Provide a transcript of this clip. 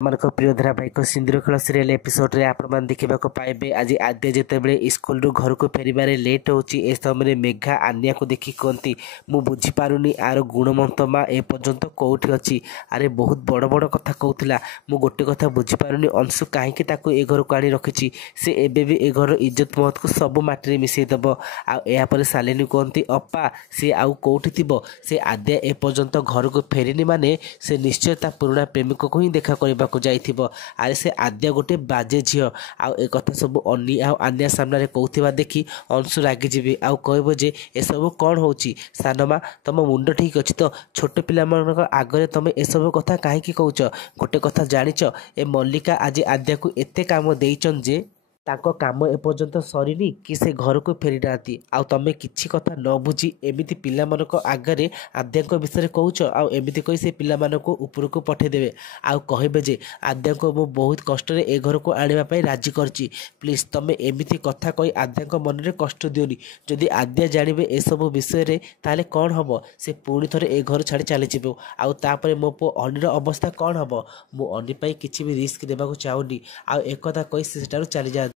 ମାନଙ୍କ ପ୍ରିୟ ଧାରାବାହିକ ସିନ୍ଦୁର ଖେଳ ସିରିଏଲ ଏପିସୋଡରେ ଆପଣମାନେ ଦେଖିବାକୁ ପାଇବେ ଆଜି ଆଦ୍ୟା ଯେତେବେଳେ ସ୍କୁଲରୁ ଘରକୁ ଫେରିବାରେ ଲେଟ୍ ହେଉଛି ଏ ସମୟରେ ମେଘା ଆନ୍ୟାକୁ ଦେଖି କୁହନ୍ତି ମୁଁ ବୁଝିପାରୁନି ଆର ଗୁଣମନ୍ତ ମା ଏପର୍ଯ୍ୟନ୍ତ କେଉଁଠି ଅଛି। ଆରେ ବହୁତ ବଡ଼ ବଡ଼ କଥା କହୁଥିଲା। ମୁଁ ଗୋଟେ କଥା ବୁଝିପାରୁନି ଅଂଶୁ କାହିଁକି ତାକୁ ଏ ଘରକୁ ଆଣି ରଖିଛି। ସେ ଏବେ ବି ଏ ଘର ଇଜ୍ଜତ ମହତକୁ ସବୁ ମାଟିରେ ମିଶାଇ ଦେବ। ଆଉ ଏହାପରେ ଶାଲିନୀ କୁହନ୍ତି ଅପା ସିଏ ଆଉ କେଉଁଠି ଥିବ। ସେ ଆଦ୍ୟା ଏପର୍ଯ୍ୟନ୍ତ ଘରକୁ ଫେରିନି ମାନେ ସେ ନିଶ୍ଚୟ ତା ପୁରୁଣା ପ୍ରେମିକକୁ ହିଁ ଦେଖା କରିବାକୁ ଯାଇଥିବ। ଆରେ ସେ ଆଦ୍ୟା ଗୋଟେ ବାଜେ ଝିଅ। ଆଉ ଏ କଥା ସବୁ ଅନି ଆଉ ଆନ୍ୟା ସାମ୍ନାରେ କହୁଥିବା ଦେଖି ଅଂଶୁ ରାଗିଯିବେ ଆଉ କହିବ ଯେ ଏସବୁ କ'ଣ ହେଉଛି। ସାନମା ତମ ମୁଣ୍ଡ ଠିକ୍ ଅଛି ତ? ଛୋଟ ପିଲାମାନଙ୍କ ଆଗରେ ତମେ ଏସବୁ କଥା କାହିଁକି କହୁଛ? ଗୋଟେ କଥା ଜାଣିଛ ଏ ମଲ୍ଲିକା ଆଜି ଆଦ୍ୟାକୁ ଏତେ କାମ ଦେଇଛନ୍ତି ଯେ ତାଙ୍କ କାମ ଏପର୍ଯ୍ୟନ୍ତ ସରିନି କି ସେ ଘରକୁ ଫେରି ନାହାନ୍ତି। ଆଉ ତମେ କିଛି କଥା ନ ବୁଝି ଏମିତି ପିଲାମାନଙ୍କ ଆଗରେ ଆଦ୍ୟାଙ୍କ ବିଷୟରେ କହୁଛ। ଆଉ ଏମିତି କହି ସେ ପିଲାମାନଙ୍କୁ ଉପରକୁ ପଠାଇଦେବେ ଆଉ କହିବେ ଯେ ଆଦ୍ୟାଙ୍କୁ ମୁଁ ବହୁତ କଷ୍ଟରେ ଏ ଘରକୁ ଆଣିବା ପାଇଁ ରାଜି କରିଛି। ପ୍ଲିଜ୍ ତମେ ଏମିତି କଥା କହି ଆଦ୍ୟାଙ୍କ ମନରେ କଷ୍ଟ ଦିଅନି। ଯଦି ଆଦ୍ୟା ଜାଣିବେ ଏସବୁ ବିଷୟରେ ତାହେଲେ କ'ଣ ହେବ? ସେ ପୁଣି ଥରେ ଏ ଘର ଛାଡ଼ି ଚାଲିଯିବ। ଆଉ ତାପରେ ମୋ ପୁଅ ଅନିର ଅବସ୍ଥା କ'ଣ ହେବ? ମୁଁ ଅନି ପାଇଁ କିଛି ବି ରିସ୍କ ଦେବାକୁ ଚାହୁଁନି। ଆଉ ଏକଥା କହି ସେ ସେଠାରୁ ଚାଲିଯାଆନ୍ତି।